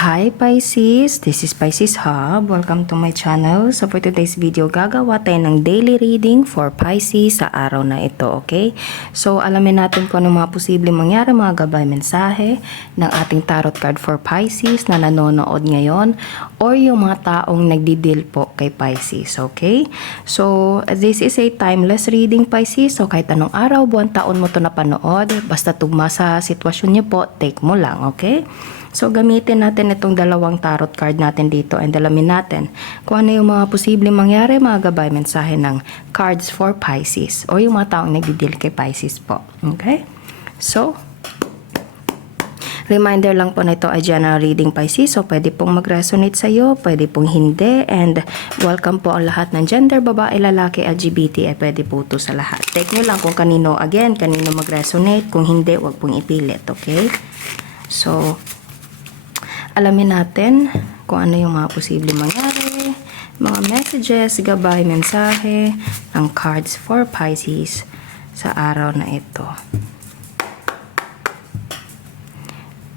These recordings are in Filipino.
Hi Pisces, this is Pisces Hub. Welcome to my channel. So for today's video, gagawa tayo ng daily reading for Pisces sa araw na ito, okay? So alamin natin kung ano mga posibleng mangyari, mga gabay mensahe ng ating tarot card for Pisces na nanonood ngayon or yung mga taong nagdi-deal po kay Pisces, okay? So this is a timeless reading, Pisces. So kahit anong araw, buwan, taon mo to napanood, basta tugma sa sitwasyon niyo po, take mo lang, okay? So, gamitin natin itong dalawang tarot card natin dito and alamin natin kung ano yung mga posibleng mangyari, mga gabay mensahe ng cards for Pisces o yung mga taong nagdi-deal kay Pisces po. Okay? So, reminder lang po na ito ay general reading, Pisces. So, pwede pong mag-resonate sa iyo, pwede pong hindi, and welcome po ang lahat ng gender, babae, lalaki, LGBT, ay pwede po ito sa lahat. Take nyo lang kung kanino, again, kanino mag-resonate, kung hindi, wag pong ipilit, okay? So, alamin natin kung ano yung mga posibleng mangyari, mga messages, gabay, mensahe ng cards for Pisces sa araw na ito.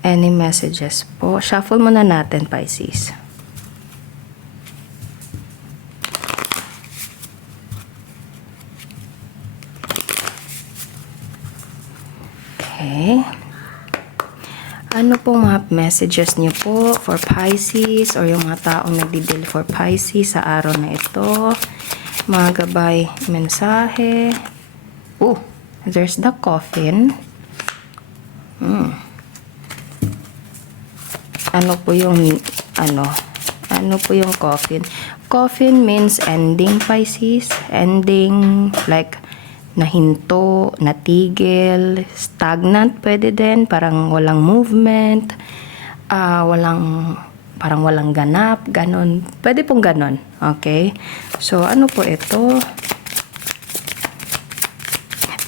Any messages po? Shuffle muna natin, Pisces. Okay. Ano pong mga messages niyo po for Pisces or yung mga taong nagdi-deal for Pisces sa araw na ito? Mga gabay mensahe. Oh, there's the coffin. Ano po yung ano po yung coffin? Coffin means ending, Pisces. Ending, like nahinto, natigil, stagnant pwede din, parang walang movement, parang walang ganap, ganon. Pwede pong ganon, okay? So, ano po ito?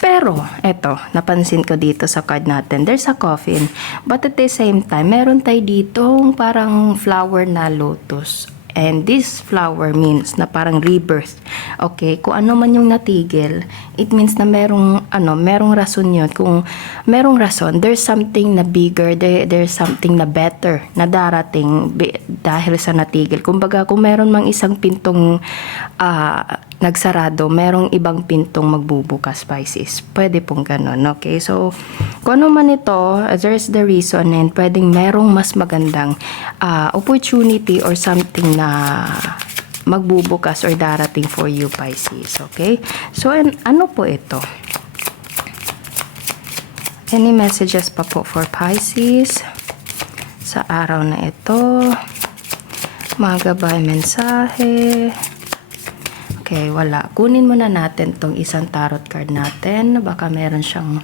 Pero, eto, napansin ko dito sa card natin, there's a coffin, but at the same time, meron tayo ditong parang flower na lotus. And this flower means na parang rebirth. Okay, kung ano man yung natigil, it means na merong rason yun. Kung merong rason, there's something na bigger, there's something na better na darating dahil sa natigil. Kumbaga, kung meron mang isang pintong nagsarado, merong ibang pintong magbubukas, Pisces. Pwede pong ganun, okay? So, kung ano man ito, there's the reason and pwedeng merong mas magandang opportunity or something na magbubukas or darating for you, Pisces, okay? So, ano po ito? Any messages pa po for Pisces sa araw na ito? Mga gabay mensahe. Okay, wala. Kunin muna natin tong isang tarot card natin. Baka meron siyang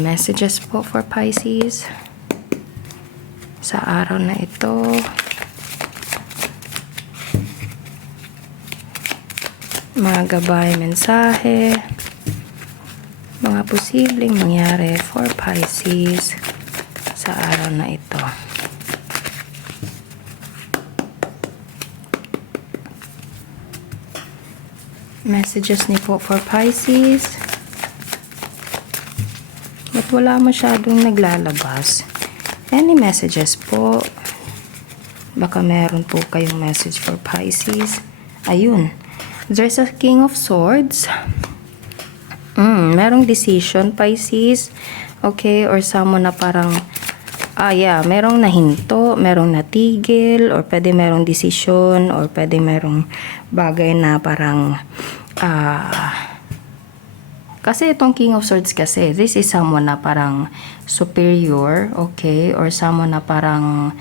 messages po for Pisces sa araw na ito. Mga gabay mensahe. Mga posibleng mangyari for Pisces sa araw na ito. Messages ni po for Pisces. But wala masyadong naglalabas. Any messages po? Baka meron po kayong message for Pisces. Ayun. There's a King of Swords. Merong decision, Pisces. Okay, or someone na parang merong nahinto, merong natigil, or pwede merong decision, or pwede merong bagay na parang kasi itong King of Swords kasi, this is someone na parang superior, okay, or someone na parang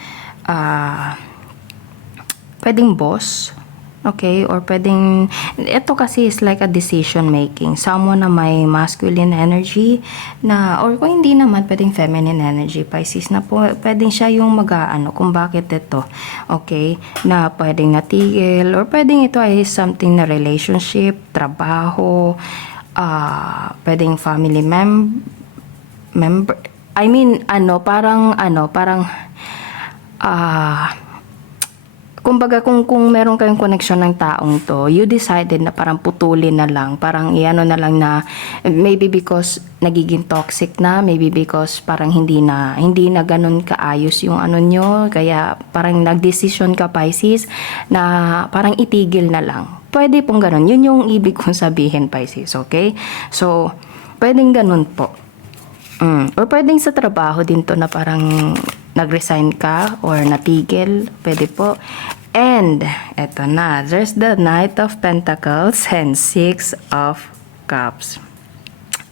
pwedeng boss, okay, or pwedeng, ito kasi is like a decision making, someone na may masculine energy na, or kung hindi naman, pwedeng feminine energy, Pisces, na po, pwedeng siya yung kung bakit ito, okay, na pwedeng natigil, or pwedeng ito ay something na relationship, trabaho, pwedeng family member, kumbaga kung meron kayong connection ng taong to, you decided na parang putulin na lang, parang iano na lang na maybe because nagiging toxic na, maybe because parang hindi na ganun kaayos yung ano nyo, kaya parang nagdesisyon ka Pisces na parang itigil na lang. Pwede pong ganun. Yun yung ibig kong sabihin Pisces, okay? So, pwedeng ganun po. Or pwedeng sa trabaho din to na parang nag-resign ka or natigil, pwede po. And, eto na, there's the Knight of Pentacles and Six of Cups.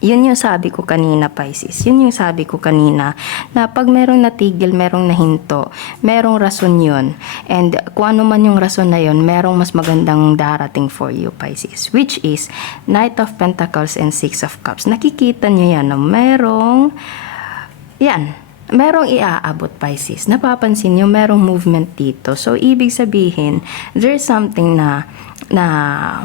Yun yung sabi ko kanina, Pisces. Yun yung sabi ko kanina, na pag merong natigil, merong nahinto, merong rason yun. And kung ano man yung rason na yun, merong mas magandang darating for you, Pisces. Which is, Knight of Pentacles and Six of Cups. Nakikita nyo yan, no? Merong iaabot, Pisces. Napapansin nyo, merong movement dito. So, ibig sabihin, there's something na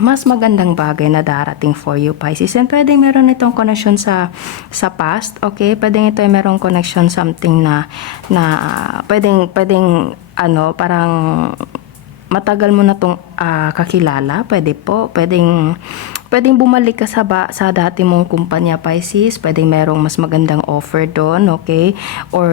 mas magandang bagay na darating for you, Pisces. And pwedeng meron itong connection sa past, okay? Pwedeng ito ay merong connection something na pwedeng parang matagal mo na tong kakilala, pwede po. Pwedeng bumalik ka sa dati mong kumpanya, Pisces. Pwedeng merong mas magandang offer doon, okay? Or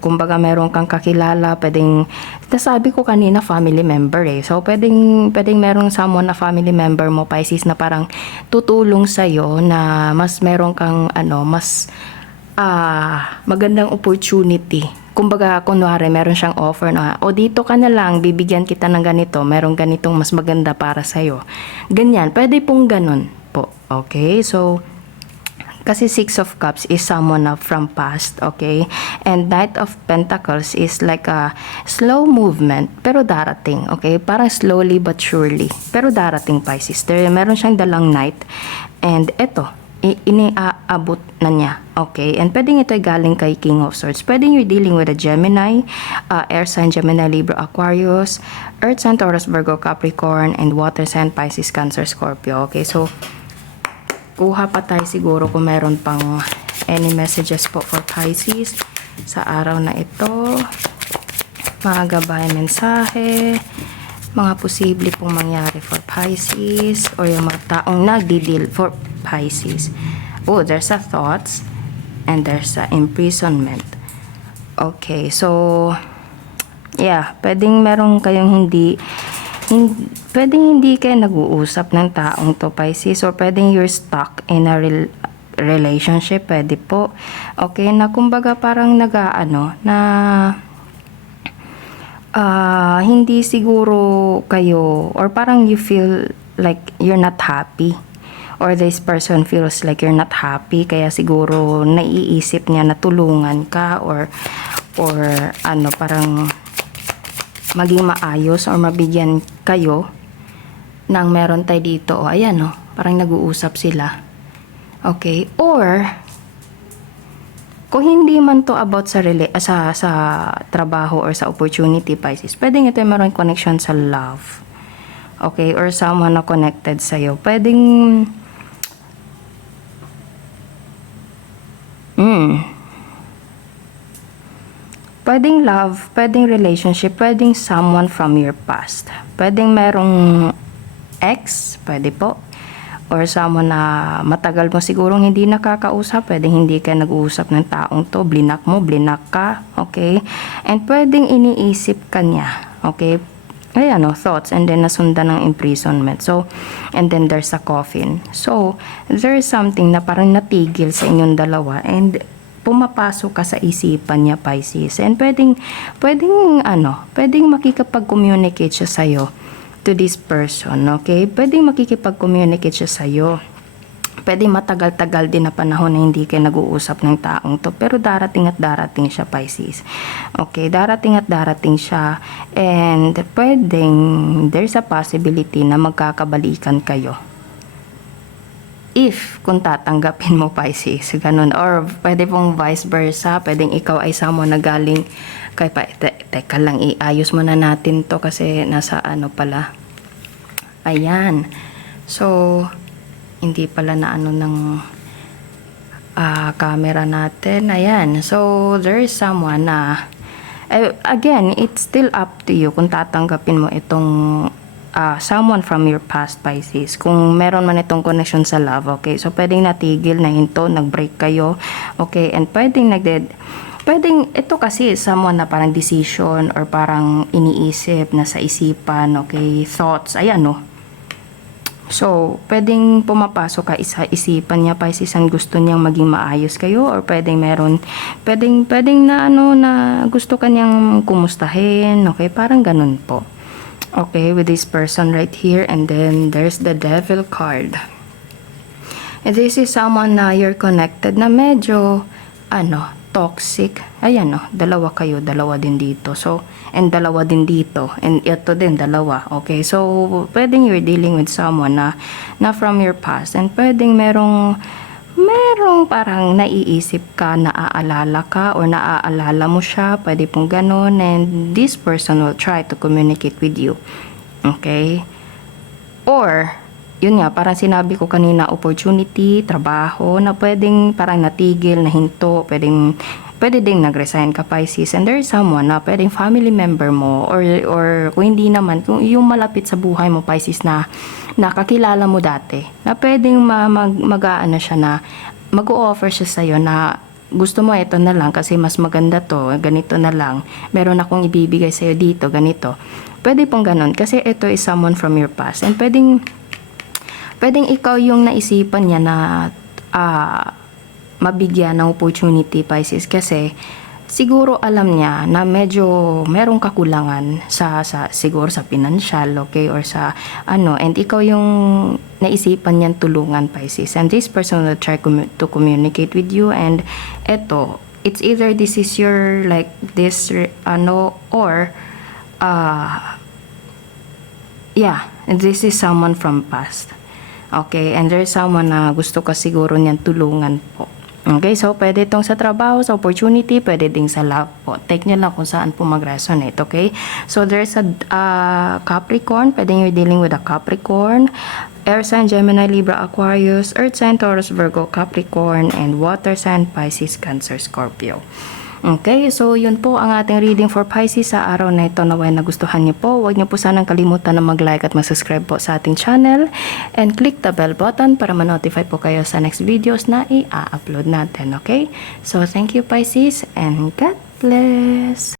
kumbaga meron kang kakilala, pwedeng, nasabi ko kanina, family member eh. So, pwedeng merong someone na family member mo, Pisces, na parang tutulong sa'yo na mas meron kang, mas magandang opportunity. Kumbaga, kunwari, meron siyang offer na, o dito ka na lang, bibigyan kita ng ganito, merong ganitong mas maganda para sa'yo. Ganyan, pwede pong ganun po. Okay? So, kasi Six of Cups is someone from past, okay? And Knight of Pentacles is like a slow movement, pero darating, okay? Parang slowly but surely, pero darating, Pisces. Meron siyang dalang Knight, and eto, iniaabot na niya. Okay? And pwedeng ito ay galing kay King of Swords. Pwedeng you're dealing with a Gemini, Air sign, Gemini, Libra, Aquarius, Earth sign, Taurus, Virgo, Capricorn, and Water sign, Pisces, Cancer, Scorpio. Okay? So, kuha pa tayo siguro kung meron pang any messages po for Pisces sa araw na ito. Mga gabay, mensahe, mga posible pong mangyari for Pisces or yung mga taong nagdi-deal for Pisces. Oh, there's a thoughts and there's a imprisonment. Okay, so yeah, pwedeng meron kayong pwedeng hindi kayo nag-uusap ng taong to, Pisces, or pwedeng you're stuck in a relationship, pwede po. Okay, na kumbaga parang hindi siguro kayo, or parang you feel like you're not happy, or this person feels like you're not happy, kaya siguro naiisip niya na tulungan ka, or parang maging maayos or mabigyan kayo ng meron tayo dito. O, ayan, no? Parang nag-uusap sila. Okay? Or, kung hindi man to about sa trabaho or sa opportunity, Pisces, pwedeng ito yung meron connection sa love. Okay? Or someone na connected sa'yo. Pwedeng, pwedeng love, pwedeng relationship, pwedeng someone from your past. Pwedeng merong ex, pwede po. Or someone na matagal mo sigurong hindi nakakausap, pwedeng hindi ka nag-uusap ng taong to, blinak mo, blinak ka, okay? And pwedeng iniisip ka niya, okay? Ayan, no, thoughts, and then nasundan ng imprisonment. So, and then there's a coffin. So, there's something na parang natigil sa inyong dalawa, and pumapasok ka sa isipan niya, Pisces. And pwedeng makikipag-communicate siya sa'yo to this person, okay? Pwedeng makikipag-communicate siya sa'yo. Pwedeng matagal-tagal din na panahon na hindi kayo nag-uusap ng taong to. Pero darating at darating siya, Pisces. Okay, darating at darating siya. And pwedeng there's a possibility na magkakabalikan kayo. If, kung tatanggapin mo, Pisces, ganun. Or, pwede pong vice versa. Pwedeng ikaw ay someone na galing kay teka lang, iayos muna natin to kasi nasa pala. Ayan. So, hindi pala na ng camera natin. Ayan. So, there is someone na Again, it's still up to you kung tatanggapin mo itong someone from your past, Pisces. Kung meron man itong connection sa love, okay? So, pwedeng natigil, nahinto, nag-break kayo, okay? And pwedeng pwedeng ito kasi someone na parang decision or parang iniisip na sa isipan, okay? Thoughts, ayan, no? So, pwedeng pumapasok ka sa isipan niya, Pisces, ang gusto niyang maging maayos kayo, or pwedeng pwedeng na na gusto kanyang kumustahin, okay? Parang ganun po. Okay, with this person right here, and then there's the Devil card. And this is someone na you're connected na medyo, toxic. Ayan, no, dalawa kayo, dalawa din dito. So, and dalawa din dito. And ito din, dalawa. Okay, so, pwedeng you're dealing with someone na from your past. And pwedeng merong parang naiisip ka, naaalala ka, or naaalala mo siya. Pwede pong ganun. And this person will try to communicate with you. Okay? Or, yun nga, parang sinabi ko kanina, opportunity, trabaho, na pwedeng parang natigil, nahinto, pwede ding nag-resign ka, Pisces. And there is someone na pwedeng family member mo, or kung hindi naman, kung yung malapit sa buhay mo, Pisces, na nakakilala mo dati, na pwedeng mag-aano siya, na mag-o-offer siya sa'yo na gusto mo ito na lang kasi mas maganda to, ganito na lang, meron akong ibibigay sa'yo dito, ganito. Pwede pong ganun kasi ito is someone from your past. And pwedeng ikaw yung naisipan niya na mabigyan ng opportunity, Pisces, kasi siguro alam niya na medyo merong kakulangan siguro sa pinansyal, okay, or sa and ikaw yung naisipan niyang tulungan, Pisces, and this person will try to communicate with you. And eto, it's either this is your like this or this is someone from past. Okay, and there's someone na gusto ka siguro niyan tulungan po. Okay, so pwede itong sa trabaho, sa opportunity, pwede ding sa love po. Take nyo lang kung saan po mag-resonate, okay? So there's a Capricorn, pwede you're dealing with a Capricorn, Air sign, Gemini, Libra, Aquarius, Earth sign, Taurus, Virgo, Capricorn, and Water sign, Pisces, Cancer, Scorpio. Okay, so yun po ang ating reading for Pisces sa araw na ito. Naway nagustuhan niyo po. Huwag niyo po sanang kalimutan na mag-like at mag-subscribe po sa ating channel. And click the bell button para ma-notify po kayo sa next videos na i-upload natin. Okay? So thank you, Pisces, and God bless!